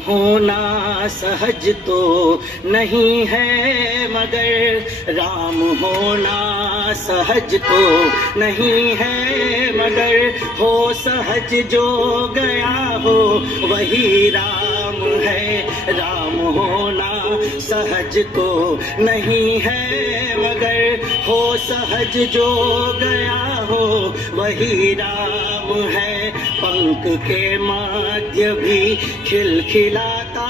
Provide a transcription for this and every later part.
होना सहज तो नहीं है, मगर राम होना सहज तो नहीं है, मगर हो सहज जो गया हो वही राम है। राम होना सहज तो नहीं है, मगर हो सहज जो गया हो वही राम है। पंख के मध्य भी खिलखिलाता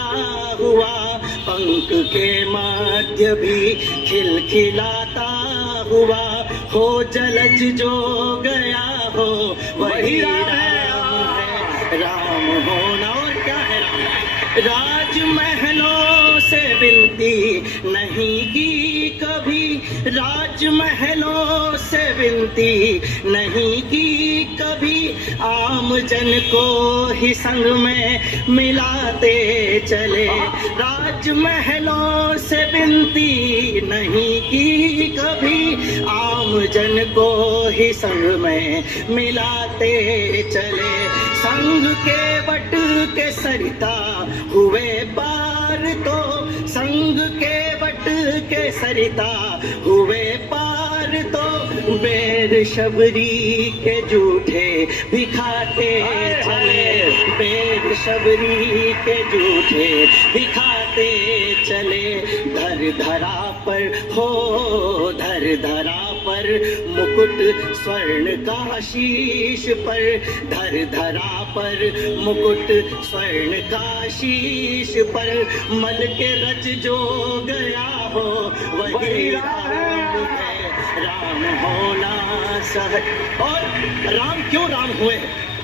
हुआ, पंख के मध्य भी खिलखिलाता हुआ, हो जलज जो गया हो वही राम है। राम होना और क्या है राम? राजमहलों से विनती नहीं की कभी, राजमहलों से विनती नहीं की कभी, आम जन को ही संग में मिलाते चले। राजमहलों से विनती नहीं की कभी, आम जन को ही संग में मिलाते चले। संग के बट के सरिता हुए पार तो, संग के बट के सरिता हुए पार तो, बेर शबरी के जूठे भी खाते चले। बेर शबरी के जूठे भी खाते चले। धर धरा पर हो, धर धरा पर मुकुट स्वर्ण का शीश पर, धर धरा पर मुकुट स्वर्ण का शीश पर, मल के रच जो गया हो वही राम है। राम होना सहज। और राम क्यों राम हुए?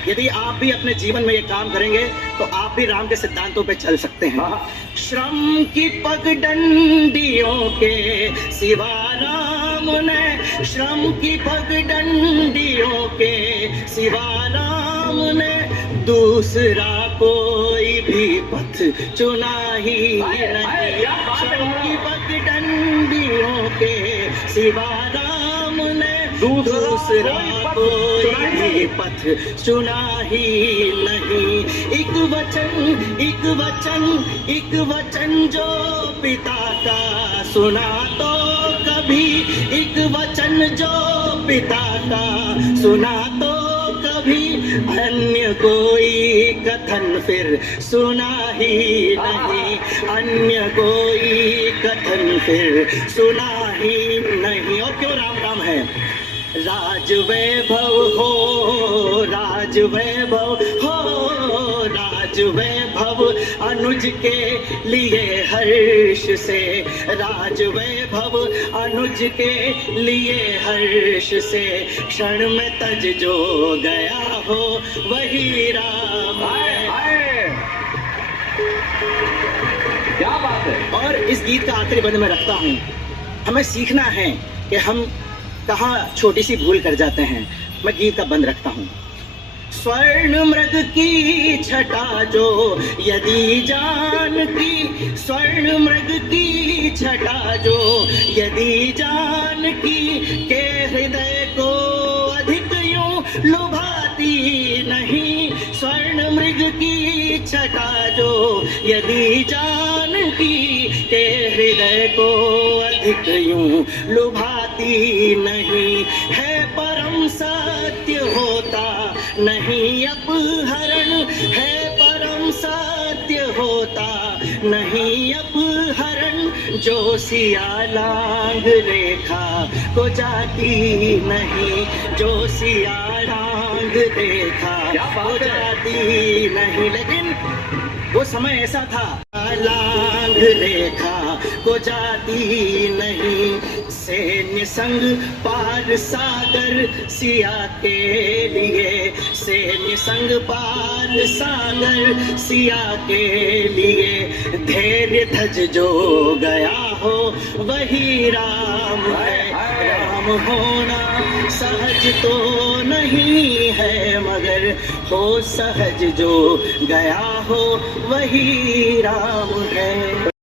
यदि आप भी अपने जीवन में ये काम करेंगे तो आप भी राम के सिद्धांतों पे चल सकते हैं। श्रम की पगडंडियों के सिवा राम ने, श्रम की पगडंडियों के सिवा राम ने, दूसरा कोई भी पथ चुना ही नहीं। श्रम की पगडंडियों के सिवा राम ने, दूसरा कोई भी पथ चुना ही नहीं। एक वचन, एक वचन, एक वचन जो पिता का सुना तो कभी, एक वचन जो पिता का सुना तो कभी, अन्य कोई कथन फिर सुना ही नहीं। अन्य कोई कथन फिर सुना ही नहीं। और क्यों राम राम है? राज वैभव हो, राज वैभव हो, राज वैभव अनुज के लिए हर्ष से, राज वैभव अनुज के लिए हर्ष से, क्षण में तज जो गया हो वही राम है। क्या बात है। और इस गीत का आखिरी बंद में रखता हूँ। हमें सीखना है कि हम कहाँ छोटी सी भूल कर जाते हैं। मैं गीत का बंद रखता हूँ। स्वर्ण मृग की छटा जो यदि जान की, स्वर्ण मृग की छटा जो यदि जान की, के हृदय को अधिक यूं लुभाती नहीं। स्वर्ण मृग की छटा जो यदि जान की, के हृदय को अधिक यूं लुभाती नहीं। है परम सत्य होता नहीं अपहरण, है परम सत्य होता नहीं अपहरण, जो सिया लांग रेखा को जाती नहीं, जो सिया लांग रेखा को जाती नहीं। लेकिन वो समय ऐसा था, लांग रेखा को जाती नहीं। सैन्य संग पार सागर सिया के लिए, सैन्य संग पार सागर सिया के लिए, धैर्य धज जो गया हो वही राम है। राम होना सहज तो नहीं है, मगर हो सहज जो गया हो वही राम है।